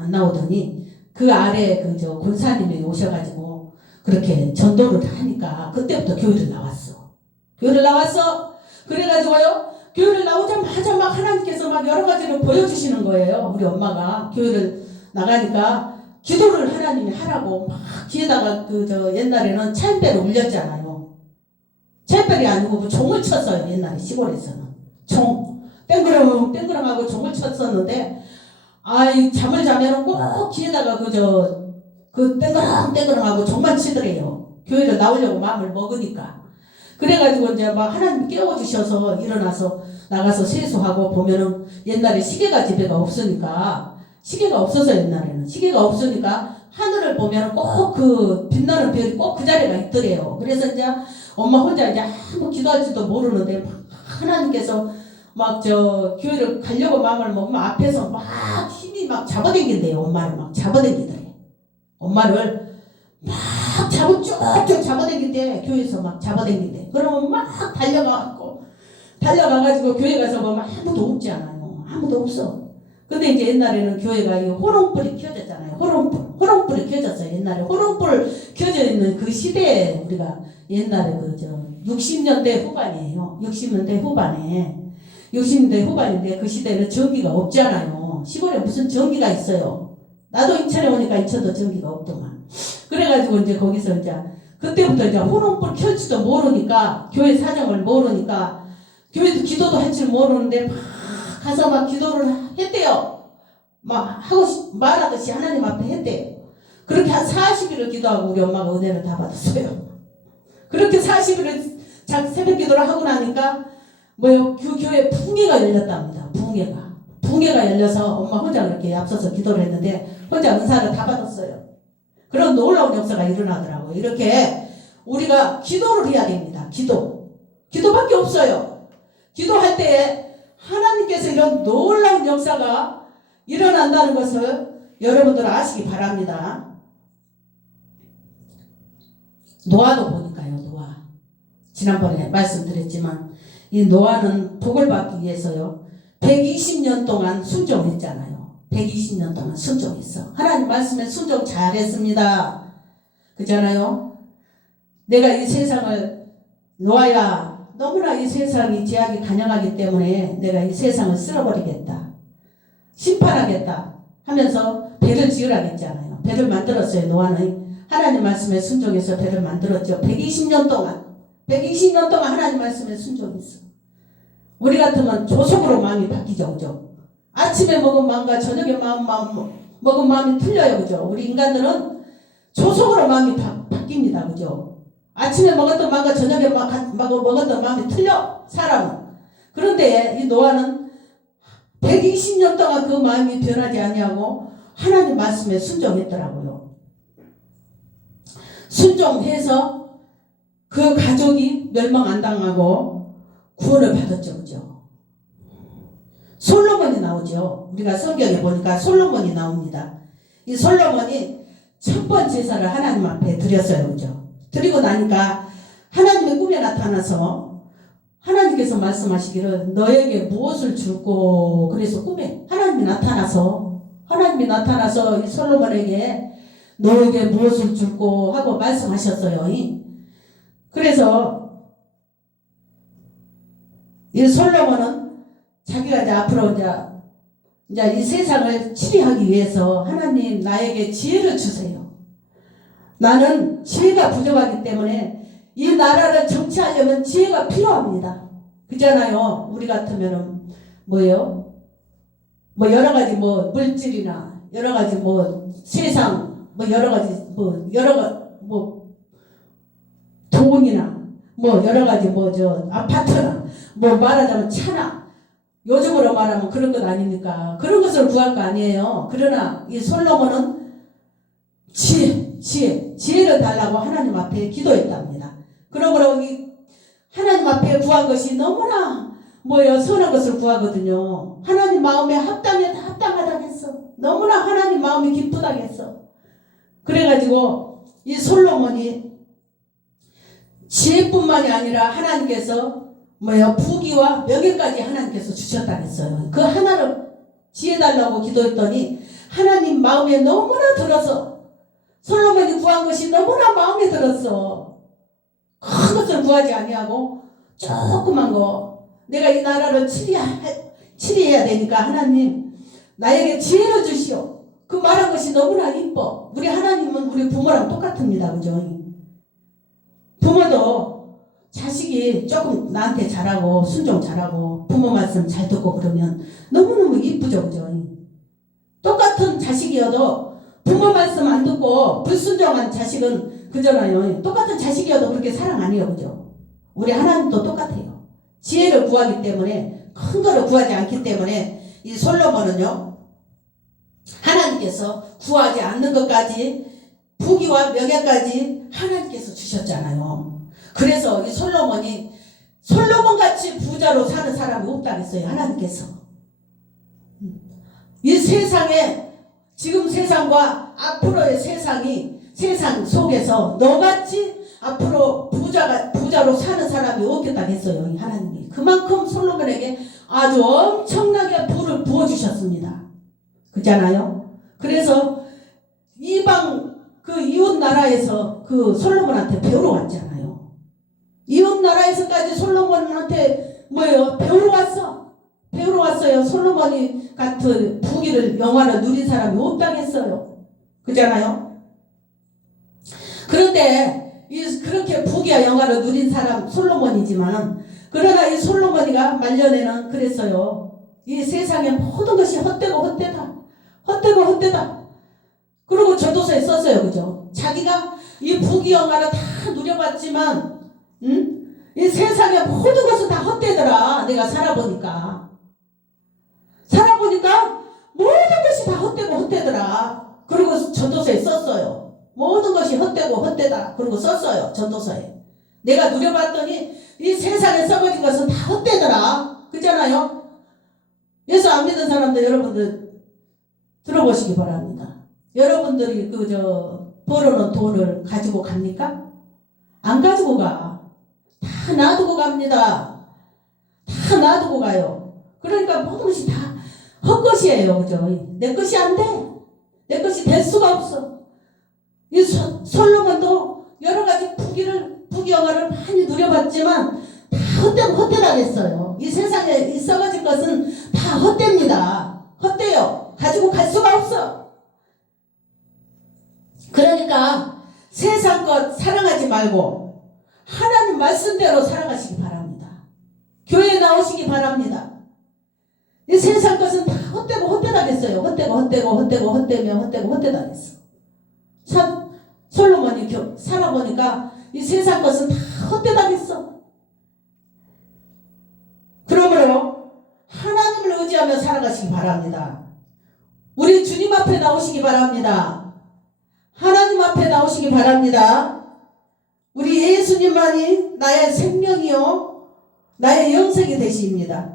나오더니 그 아래 권사님이 오셔가지고 그렇게 전도를 하니까 그때부터 교회를 나왔어. 그래가지고요, 교회를 나오자마자 막 하나님께서 막 여러 가지를 보여주시는 거예요. 우리 엄마가 교회를 나가니까 기도를 하나님이 하라고 막 뒤에다가 옛날에는 차임배를 울렸잖아요. 차임배이 아니고 종을 쳤어요. 옛날에 시골에서는 땡그렁 하고 종을 쳤었는데 잠을 자면은 꼭 뒤에다가 땡그렁 하고 종만 치더래요. 교회를 나오려고 마음을 먹으니까. 그래가지고 이제 막 하나님 깨워주셔서 일어나서 나가서 세수하고 보면은 옛날에 시계가 집에가 없으니까 시계가 없어서 옛날에는 시계가 없으니까 하늘을 보면 꼭 그 빛나는 별이 꼭 그 자리가 있더래요. 그래서 이제 엄마 혼자 이제 아무 기도할지도 모르는데 막 하나님께서 막 저 교회를 가려고 마음을 먹으면 앞에서 막 힘이 막 잡아당긴대요. 엄마를 막 잡아당기더래. 엄마를 막 쭉쭉 잡아당긴대. 교회에서 막 잡아당긴대. 그러면 막 달려가가지고 교회 가서 보면 아무도 없지 않아요. 아무도 없어. 근데 이제 옛날에는 교회가 이 호롱불이 켜졌잖아요. 호롱불이 켜졌어요. 옛날에 호롱불 켜져 있는 그 시대에 우리가 옛날에 그 저 60년대 후반이에요. 60년대 후반인데 그 시대는 전기가 없잖아요. 시골에 무슨 전기가 있어요. 나도 인천에 오니까 인천도 전기가 없더만. 그래가지고 이제 거기서 이제 그때부터 이제 호롱불 켤지도 모르니까 교회 사정을 모르니까 교회도 기도도 할 줄 모르는데 막 가서 막 기도를 했대요. 막 말하듯이 하나님 앞에 했대요. 그렇게 한 40일을 기도하고 우리 엄마가 은혜를 다 받았어요. 그렇게 40일을 새벽 기도를 하고 나니까 그 교회 붕괴가 열렸답니다. 붕괴가 열려서 엄마 혼자 그렇게 앞서서 기도를 했는데 혼자 은사를 다 받았어요. 그런 놀라운 역사가 일어나더라고요. 이렇게 우리가 기도를 해야 됩니다. 기도밖에 없어요. 기도할 때에 하나님께서 이런 놀라운 역사가 일어난다는 것을 여러분들 아시기 바랍니다. 노아도 보니까요. 노아. 지난번에 말씀드렸지만 이 노아는 복을 받기 위해서요. 120년 동안 순종했잖아요. 120년 동안 순종했어. 하나님 말씀에 순종 잘했습니다. 그잖아요. 내가 이 세상을 노아야 너무나 이 세상이 죄악이 간영하기 때문에 내가 이 세상을 쓸어버리겠다. 심판하겠다 하면서 배를 지으라고 했잖아요. 배를 만들었어요. 노아는 하나님 말씀에 순종해서 배를 만들었죠. 120년 동안 하나님 말씀에 순종했어. 우리 같으면 조속으로 마음이 바뀌죠. 그죠? 아침에 먹은 마음과 저녁에 먹은 마음이 틀려요. 그죠? 우리 인간들은 조속으로 마음이 바뀝니다. 그죠? 아침에 먹었던 마음과 저녁에 먹었던 마음이 틀려. 사람은. 그런데 이 노아는 120년 동안 그 마음이 변하지 아니하고 하나님 말씀에 순종했더라고요. 순종해서 그 가족이 멸망 안 당하고 구원을 받았죠. 그죠? 솔로몬이 나오죠. 우리가 성경에 보니까 솔로몬이 나옵니다. 이 솔로몬이 첫 번째 제사를 하나님 앞에 드렸어요. 그죠? 드리고 나니까 하나님의 꿈에 나타나서 하나님께서 말씀하시기를 너에게 무엇을 줄고 그래서 꿈에 하나님이 나타나서 이 솔로몬에게 너에게 무엇을 줄고 하고 말씀하셨어요. 그래서 이 솔로몬은 자기가 이제 앞으로 이제 이 세상을 치리하기 위해서 하나님 나에게 지혜를 주세요. 나는 지혜가 부족하기 때문에 이 나라를 정치하려면 지혜가 필요합니다. 그잖아요. 우리 같으면은 뭐예요? 뭐 여러 가지 뭐 물질이나 여러 가지 뭐 세상 뭐 여러 가지 뭐 돈이나 뭐 여러 가지 뭐 저 아파트나 뭐 말하자면 차나 요즘으로 말하면 그런 것 아닙니까? 그런 것을 구할 거 아니에요. 그러나 이 솔로몬은 지혜를 달라고 하나님 앞에 기도했답니다. 그러므로 이 하나님 앞에 구한 것이 너무나 선한 것을 구하거든요. 하나님 마음에 합당하다고 했어. 너무나 하나님 마음이 기쁘다고 했어. 그래가지고 이 솔로몬이 지혜뿐만이 아니라 하나님께서 부귀와 명예까지 하나님께서 주셨다고 했어요. 그 하나를 지혜 달라고 기도했더니 하나님 마음에 너무나 들어서 솔로몬이 구한 것이 너무나 마음에 들었어. 큰 것을 구하지 아니하고 조그만 거 내가 이 나라를 치리해야 되니까 하나님 나에게 지혜를 주시오. 그 말한 것이 너무나 이뻐. 우리 하나님은 우리 부모랑 똑같습니다. 그죠? 부모도 자식이 조금 나한테 잘하고 순종 잘하고 부모 말씀 잘 듣고 그러면 너무너무 이쁘죠. 그죠? 똑같은 자식이어도 부모 말씀 안 듣고 불순종한 자식은 그잖아요. 똑같은 자식이어도 그렇게 사랑 안 해요. 그죠? 우리 하나님도 똑같아요. 지혜를 구하기 때문에 큰 거를 구하지 않기 때문에 이 솔로몬은요 하나님께서 구하지 않는 것까지 부귀와 명예까지 하나님께서 주셨잖아요. 그래서 이 솔로몬같이 부자로 사는 사람이 없다고 했어요. 하나님께서. 이 세상에 지금 세상과 앞으로의 세상 속에서 너같이 앞으로 부자로 사는 사람이 없겠다고 했어요. 이 하나님이. 그만큼 솔로몬에게 아주 엄청나게 부를 부어주셨습니다. 그렇잖아요. 그래서 이방 이웃 나라에서 솔로몬한테 배우러 왔잖아요. 이웃 나라에서까지 솔로몬한테 배우러 왔어요. 솔로몬이 같은 부귀를 영화를 누린 사람이 없다고 했어요. 그렇잖아요. 그런데 그렇게 부귀와 영화를 누린 사람 솔로몬이지만, 그러나 이 솔로몬이가 말년에는 그랬어요. 이 세상의 모든 것이 헛되고 헛되다. 그리고 전도서에 썼어요. 그죠? 자기가 이 부귀 영화를 다 누려봤지만, 이 세상의 모든 것은 다 헛되더라. 내가 살아보니까 모든 것이 다 헛되더라. 그리고 전도서에 썼어요. 모든 것이 헛되다. 그리고 썼어요. 전도서에. 내가 누려봤더니 이 세상에 썩어진 것은 다 헛되더라. 그렇잖아요. 예수 안 믿는 사람들 여러분들 들어보시기 바랍니다. 여러분들이 벌어놓은 돈을 가지고 갑니까? 안 가지고 가. 다 놔두고 갑니다. 다 놔두고 가요. 그러니까 모든 것이 다 헛것이에요. 그죠? 내 것이 안 돼. 내 것이 될 수가 없어. 이 솔로몬도 여러 가지 부귀 영화를 많이 누려봤지만 다 헛되다겠어요. 이 세상에 이 썩어진 것은 다 헛됩니다. 헛돼요. 가지고 갈 수가 없어. 그러니까 세상 것 사랑하지 말고 하나님 말씀대로 살아가시기 바랍니다. 교회에 나오시기 바랍니다. 이 세상 것은 다 헛되고 헛되다겠어요. 헛되다겠어. 솔로몬이 살아보니까 이 세상 것은 다 헛되다겠어. 그러므로 하나님을 의지하며 살아가시기 바랍니다. 우리 주님 앞에 나오시기 바랍니다. 하나님 앞에 나오시기 바랍니다. 우리 예수님만이 나의 생명이요 나의 영생이 되십니다.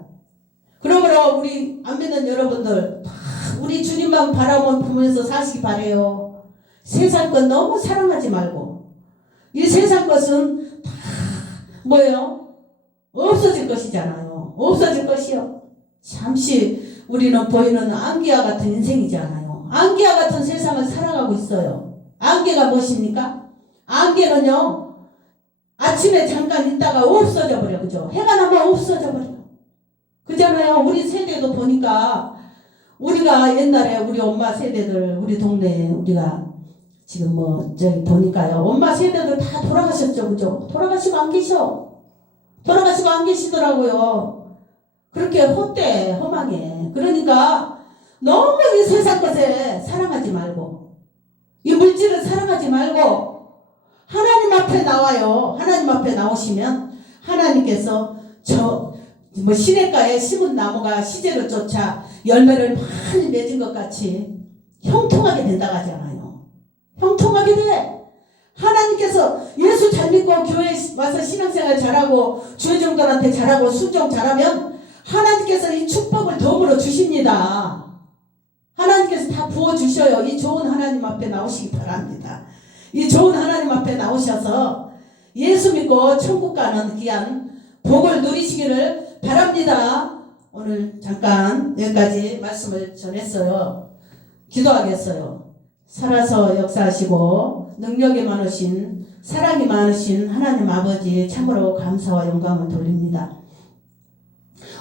그러므로 우리 안 믿는 여러분들 다 우리 주님만 바라보면서 사시기 바래요. 세상 것 너무 사랑하지 말고, 이 세상 것은 다 없어질 것이잖아요. 없어질 것이요. 잠시 우리는 보이는 안개와 같은 인생이잖아요. 안개와 같은 세상을 살아가고 있어요. 안개가 무엇입니까? 안개는요, 아침에 잠깐 있다가 없어져 버려. 그죠? 해가 나면 없어져 버려. 그잖아요. 우리 세대도 보니까, 우리가 옛날에 우리 엄마 세대들, 우리 동네에 우리가 지금 보니까요. 엄마 세대들 다 돌아가셨죠. 그죠? 돌아가시고 안 계시더라고요. 그렇게 헛망해. 그러니까 너무 이 세상 것에 사랑하지 말고, 이 물질을 사랑하지 말고, 하나님 앞에 나와요. 하나님 앞에 나오시면 하나님께서 시냇가에 심은 나무가 시제를 쫓아 열매를 많이 맺은 것 같이 형통하게 된다고 하잖아요. 형통하게 돼. 하나님께서 예수 잘 믿고 교회에 와서 신앙생활 잘하고 주의 종들한테 잘하고 순종 잘하면 하나님께서 이 축복을 덤으로 주십니다. 하나님께서 다 부어주셔요. 이 좋은 하나님 앞에 나오시기 바랍니다. 이 좋은 하나님 앞에 나오셔서 예수 믿고 천국 가는 귀한 복을 누리시기를 바랍니다. 오늘 잠깐 여기까지 말씀을 전했어요. 기도하겠어요. 살아서 역사하시고 능력이 많으신, 사랑이 많으신 하나님 아버지 참으로 감사와 영광을 돌립니다.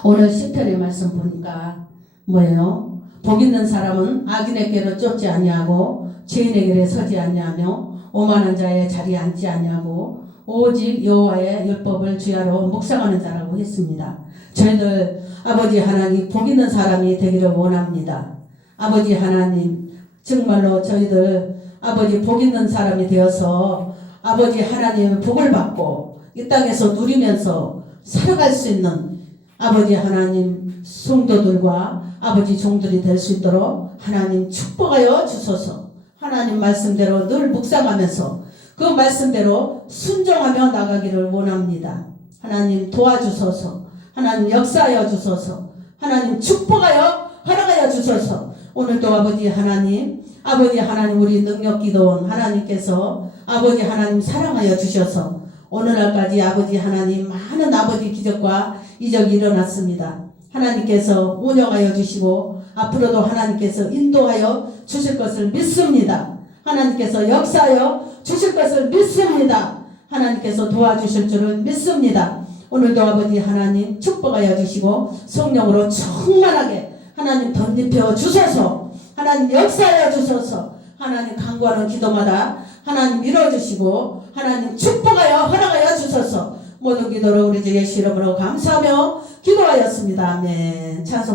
오늘 시편의 말씀 보니까 뭐예요? 복 있는 사람은 악인에게로 쫓지 아니하고 죄인에게로 서지 아니하며 오만한 자의 자리에 앉지 아니하고 오직 여호와의 율법을 주야로 묵상하는 자라고 했습니다. 저희들 아버지 하나님 복 있는 사람이 되기를 원합니다. 아버지 하나님 정말로 저희들 아버지 복 있는 사람이 되어서 아버지 하나님의 복을 받고 이 땅에서 누리면서 살아갈 수 있는 아버지 하나님 성도들과 아버지 종들이 될 수 있도록 하나님 축복하여 주소서. 하나님 말씀대로 늘 묵상하면서 그 말씀대로 순종하며 나가기를 원합니다. 하나님 도와주소서. 하나님 역사하여 주소서. 하나님 축복하여 허락하여 주소서. 오늘도 아버지 하나님 우리 능력기도원 하나님께서 아버지 하나님 사랑하여 주셔서 오늘날까지 아버지 하나님 많은 아버지 기적과 이적이 일어났습니다. 하나님께서 운영하여 주시고 앞으로도 하나님께서 인도하여 주실 것을 믿습니다. 하나님께서 역사하여 주실 것을 믿습니다. 하나님께서 도와주실 줄을 믿습니다. 오늘도 아버지 하나님 축복하여 주시고 성령으로 충만하게 하나님 덧입혀 주소서. 하나님 역사하여 주소서. 하나님 간구하는 기도마다 하나님 밀어주시고 하나님 축복하여 허락하여 주소서. 모든 기도를 우리 주 예수 이름으로 감사하며 기도하였습니다. 아멘. 찬송